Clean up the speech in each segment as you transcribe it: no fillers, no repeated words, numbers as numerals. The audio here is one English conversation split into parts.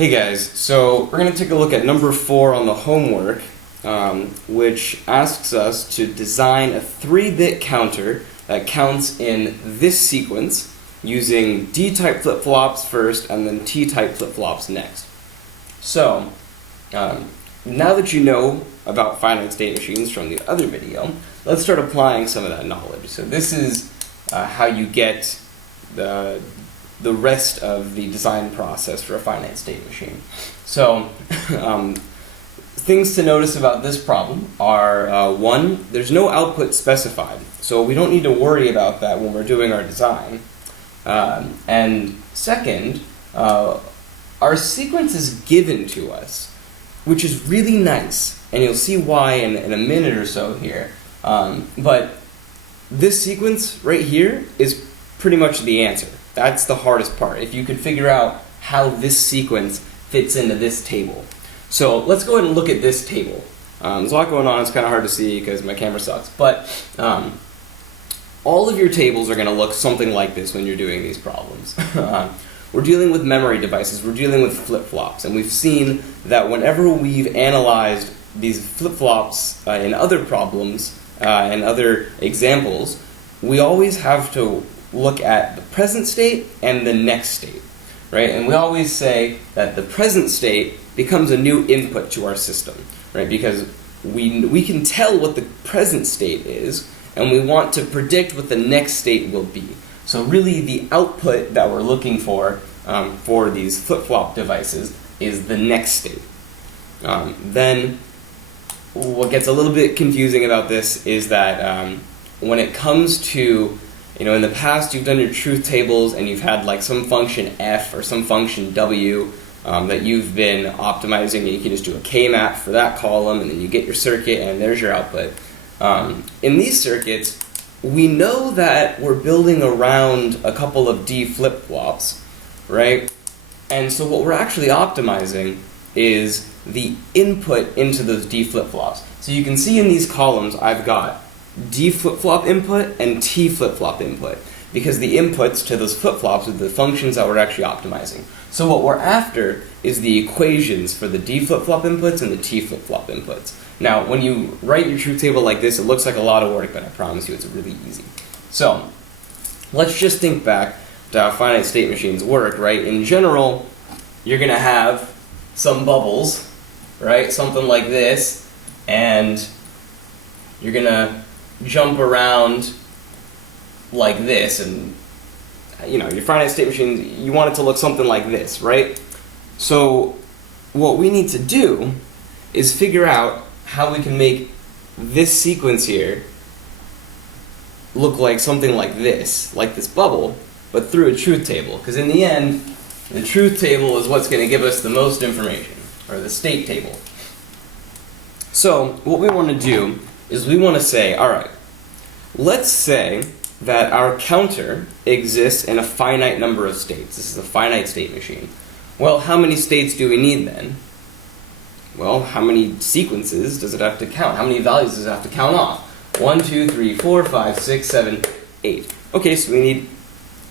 Hey guys, so we're going to take a look at number 4 on the homework, which asks us to design a 3-bit counter that counts in this sequence using D-type flip-flops first and then T-type flip-flops next. So, now that you know about finite-state machines from the other video, let's start applying some of that knowledge. So this is how you get the rest of the design process for a finite-state machine. So, things to notice about this problem are, one, there's no output specified, so we don't need to worry about that when we're doing our design. And second, our sequence is given to us, which is really nice, and you'll see why in a minute or so here. But this sequence right here is pretty much the answer. That's the hardest part, if you could figure out how this sequence fits into this table. So let's go ahead and look at this table. There's a lot going on, it's kind of hard to see because my camera sucks, but all of your tables are going to look something like this when you're doing these problems. We're dealing with memory devices, we're dealing with flip-flops, and we've seen that whenever we've analyzed these flip-flops in other problems and other examples, we always have to look at the present state and the next state, right? And we always say that the present state becomes a new input to our system, right? Because we can tell what the present state is, and we want to predict what the next state will be. So really the output that we're looking for these flip-flop devices is the next state. Then what gets a little bit confusing about this is that when it comes to, in the past you've done your truth tables and you've had like some function f or some function w that you've been optimizing, and you can just do a k-map for that column and then you get your circuit and there's your output. In these circuits, we know that we're building around a couple of D flip-flops, right? And so what we're actually optimizing is the input into those D flip-flops. So you can see in these columns I've got D flip-flop input and T flip-flop input, because the inputs to those flip-flops are the functions that we're actually optimizing. So what we're after is the equations for the D flip-flop inputs and the T flip-flop inputs. Now, when you write your truth table like this, it looks like a lot of work, but I promise you it's really easy. So, let's just think back to how finite state machines work, right? In general, you're going to have some bubbles, right? Something like this, and you're going to jump around like this, and your finite state machine, you want it to look something like this, right? So what we need to do is figure out how we can make this sequence here look like something like this bubble, but through a truth table, because in the end, the truth table is what's going to give us the most information, or the state table. So what we want to do is we want to say, alright, let's say that our counter exists in a finite number of states. This is a finite state machine. Well, how many states do we need then? Well, how many sequences does it have to count? How many values does it have to count off? 1, 2, 3, 4, 5, 6, 7, 8. Okay, so we need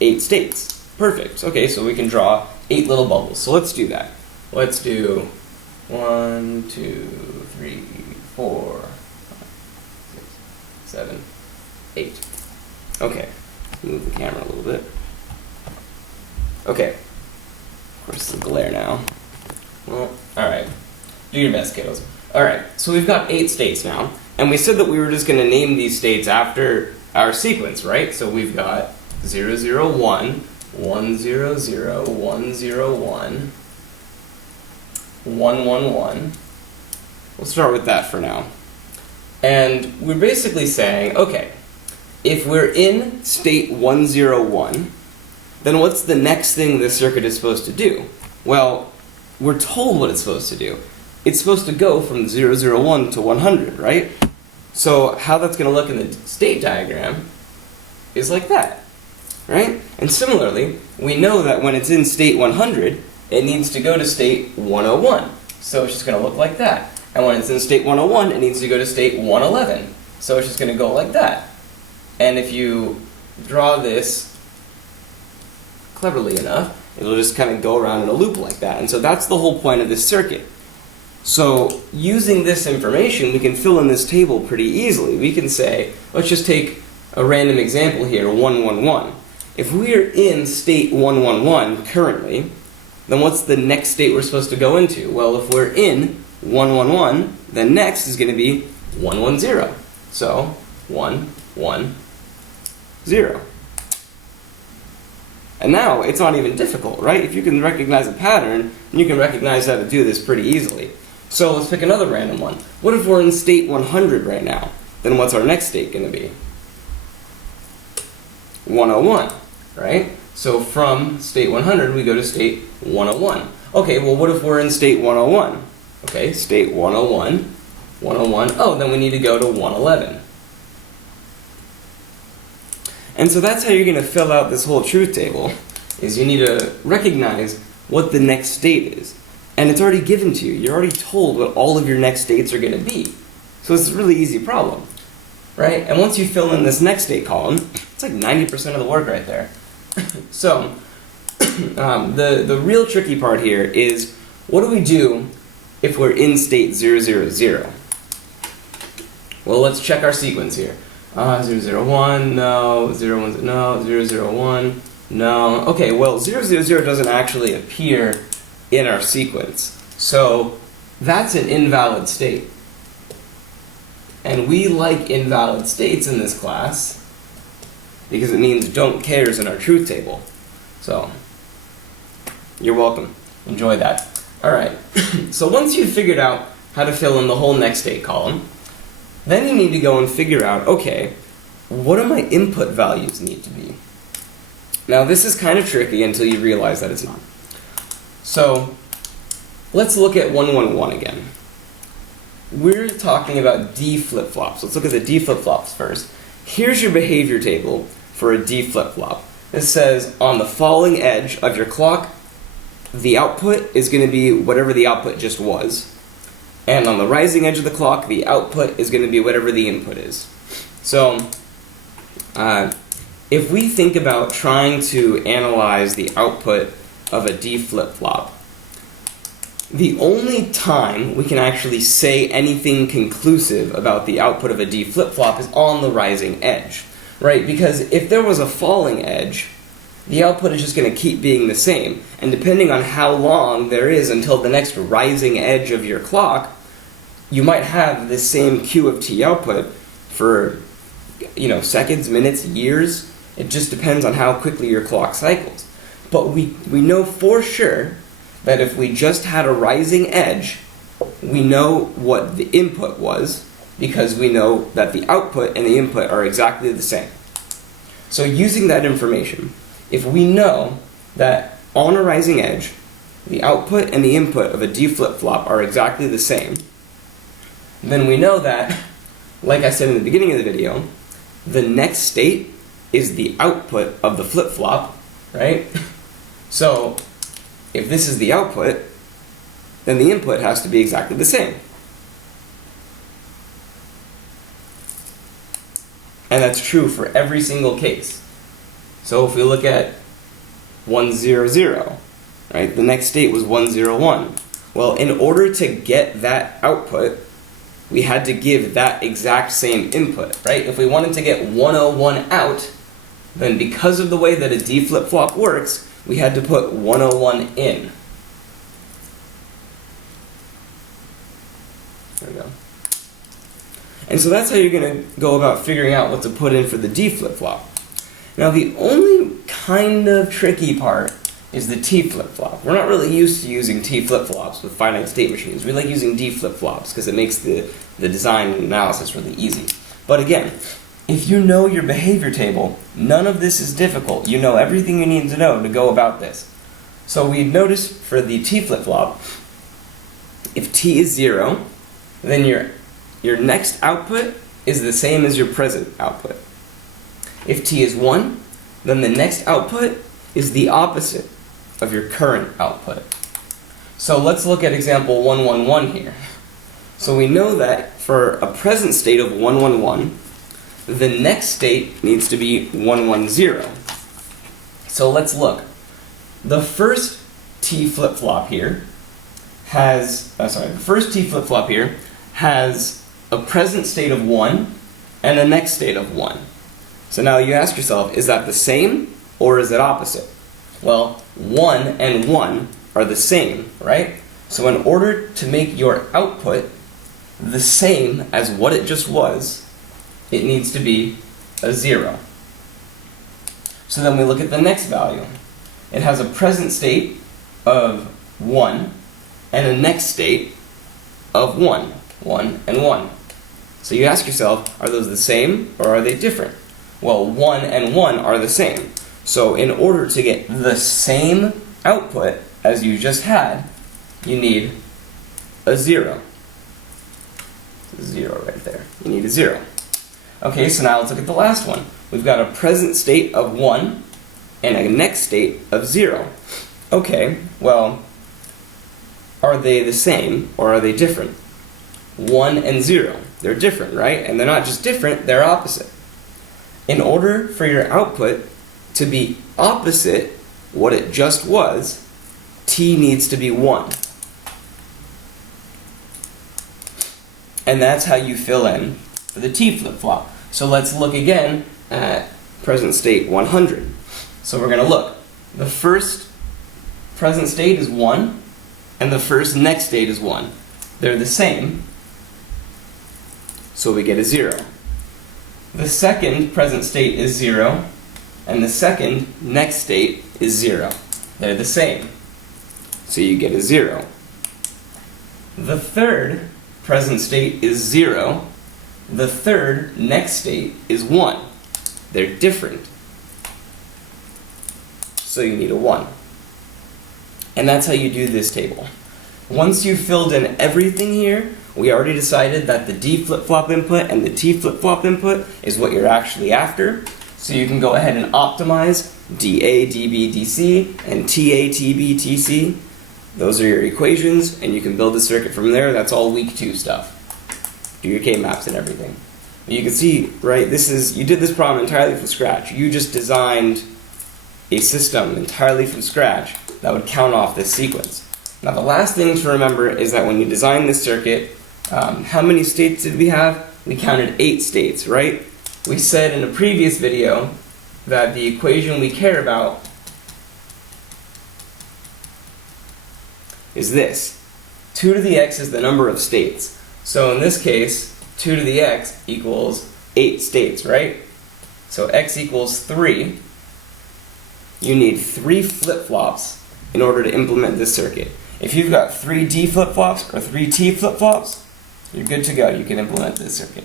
8 states. Perfect. Okay, so we can draw 8 little bubbles. So let's do that. Let's do 1, 2, 3, 4, 5, 6, 7, 8. Okay, move the camera a little bit. Okay, of course it's a glare now. Well, alright, do your best, kiddos. Alright, so we've got 8 states now, and we said that we were just going to name these states after our sequence, right? So we've got 0, 0, 1, 1, 0, 0, 1, 0, 1, 1, 1, 1. We'll start with that for now. And we're basically saying, okay, if we're in state 101, then what's the next thing this circuit is supposed to do? Well, we're told what it's supposed to do. It's supposed to go from 001 to 100, right? So how that's going to look in the state diagram is like that, right? And similarly, we know that when it's in state 100, it needs to go to state 101. So it's just going to look like that. And when it's in state 101, it needs to go to state 111. So it's just going to go like that. And if you draw this cleverly enough, It'll just kind of go around in a loop like that. And so that's the whole point of this circuit. So using this information, we can fill in this table pretty easily. We can say, let's just take a random example here, 111. If we are in state 111 currently, then what's the next state we're supposed to go into? Well, if we're in 111, then next is going to be 110. So 110. And now it's not even difficult, right? If you can recognize a pattern, you can recognize how to do this pretty easily. So let's pick another random one. What if we're in state 100 right now? Then what's our next state going to be? 101, right? So from state 100, we go to state 101. Okay, well, what if we're in state 101? Okay, state 101, 101. Oh, then we need to go to 111. And so that's how you're going to fill out this whole truth table, is you need to recognize what the next state is. And it's already given to you. You're already told what all of your next states are going to be. So it's a really easy problem, right? And once you fill in this next state column, it's like 90% of the work right there. So the real tricky part here is, what do we do if we're in state 000? Well, let's check our sequence here. 001, no, 01, no, 001, no. Okay, well, 000 doesn't actually appear in our sequence. So that's an invalid state. And we like invalid states in this class because it means don't cares in our truth table. So, you're welcome. Enjoy that. Alright, so once you've figured out how to fill in the whole next state column, then you need to go and figure out, okay, what do my input values need to be? Now this is kind of tricky until you realize that it's not. So, let's look at 111 again. We're talking about D flip-flops. Let's look at the D flip-flops first. Here's your behavior table for a D flip-flop. It says on the falling edge of your clock, the output is going to be whatever the output just was. And on the rising edge of the clock, the output is going to be whatever the input is. So, if we think about trying to analyze the output of a D flip-flop, the only time we can actually say anything conclusive about the output of a D flip-flop is on the rising edge, right? Because if there was a falling edge, the output is just going to keep being the same. And depending on how long there is until the next rising edge of your clock, you might have the same Q of T output for, seconds, minutes, years. It just depends on how quickly your clock cycles. But we know for sure that if we just had a rising edge, we know what the input was, because we know that the output and the input are exactly the same. So using that information, if we know that on a rising edge, the output and the input of a D flip-flop are exactly the same, then we know that, like I said in the beginning of the video, the next state is the output of the flip-flop, right? So, if this is the output, then the input has to be exactly the same. And that's true for every single case. So if we look at 100, right, the next state was 101. Well, in order to get that output, we had to give that exact same input, right? If we wanted to get 101 out, then because of the way that a D flip-flop works, we had to put 101 in. There we go. And so that's how you're going to go about figuring out what to put in for the D flip-flop. Now the only kind of tricky part is the T flip-flop. We're not really used to using T flip-flops with finite-state machines. We like using D flip-flops because it makes the design and analysis really easy. But again, if you know your behavior table, none of this is difficult. You know everything you need to know to go about this. So we notice for the T flip-flop, if T is 0, then your next output is the same as your present output. If T is 1, then the next output is the opposite of your current output. So let's look at example 111 here. So we know that for a present state of 111, the next state needs to be 110. So let's look. the first T flip-flop here has, the first T flip-flop here has a present state of 1 and a next state of 1. So now you ask yourself, is that the same or is it opposite? Well, 1 and 1 are the same, right? So in order to make your output the same as what it just was, it needs to be a 0. So then we look at the next value. It has a present state of 1 and a next state of 1. 1 and 1. So you ask yourself, are those the same or are they different? Well, 1 and 1 are the same. So in order to get the same output as you just had, you need a 0. 0 right there. You need a 0. Okay, so now let's look at the last one. We've got a present state of 1 and a next state of 0. Okay, well, are they the same or are they different? 1 and 0. They're different, right? And they're not just different, they're opposite. In order for your output to be opposite what it just was, T needs to be 1. And that's how you fill in for the T flip-flop. So let's look again at present state 100. So we're going to look. The first present state is 1, and the first next state is 1. They're the same, so we get a 0. The second present state is 0, and the second next state is 0. They're the same, so you get a 0. The third present state is 0. The third next state is 1. They're different, so you need a 1. And that's how you do this table. Once you've filled in everything here, we already decided that the D flip-flop input and the T flip-flop input is what you're actually after. So you can go ahead and optimize DA, DB, DC, and TA, TB, TC. Those are your equations, and you can build a circuit from there. That's all week 2 stuff. Do your K-maps and everything. You can see, right, you did this problem entirely from scratch. You just designed a system entirely from scratch that would count off this sequence. Now the last thing to remember is that when you design this circuit, how many states did we have? We counted 8 states, right? We said in a previous video that the equation we care about is this. 2 to the x is the number of states. So in this case, 2 to the x equals 8 states, right? So x equals 3. You need 3 flip-flops in order to implement this circuit. If you've got 3 D flip-flops or 3 T flip-flops, you're good to go. You can implement this circuit.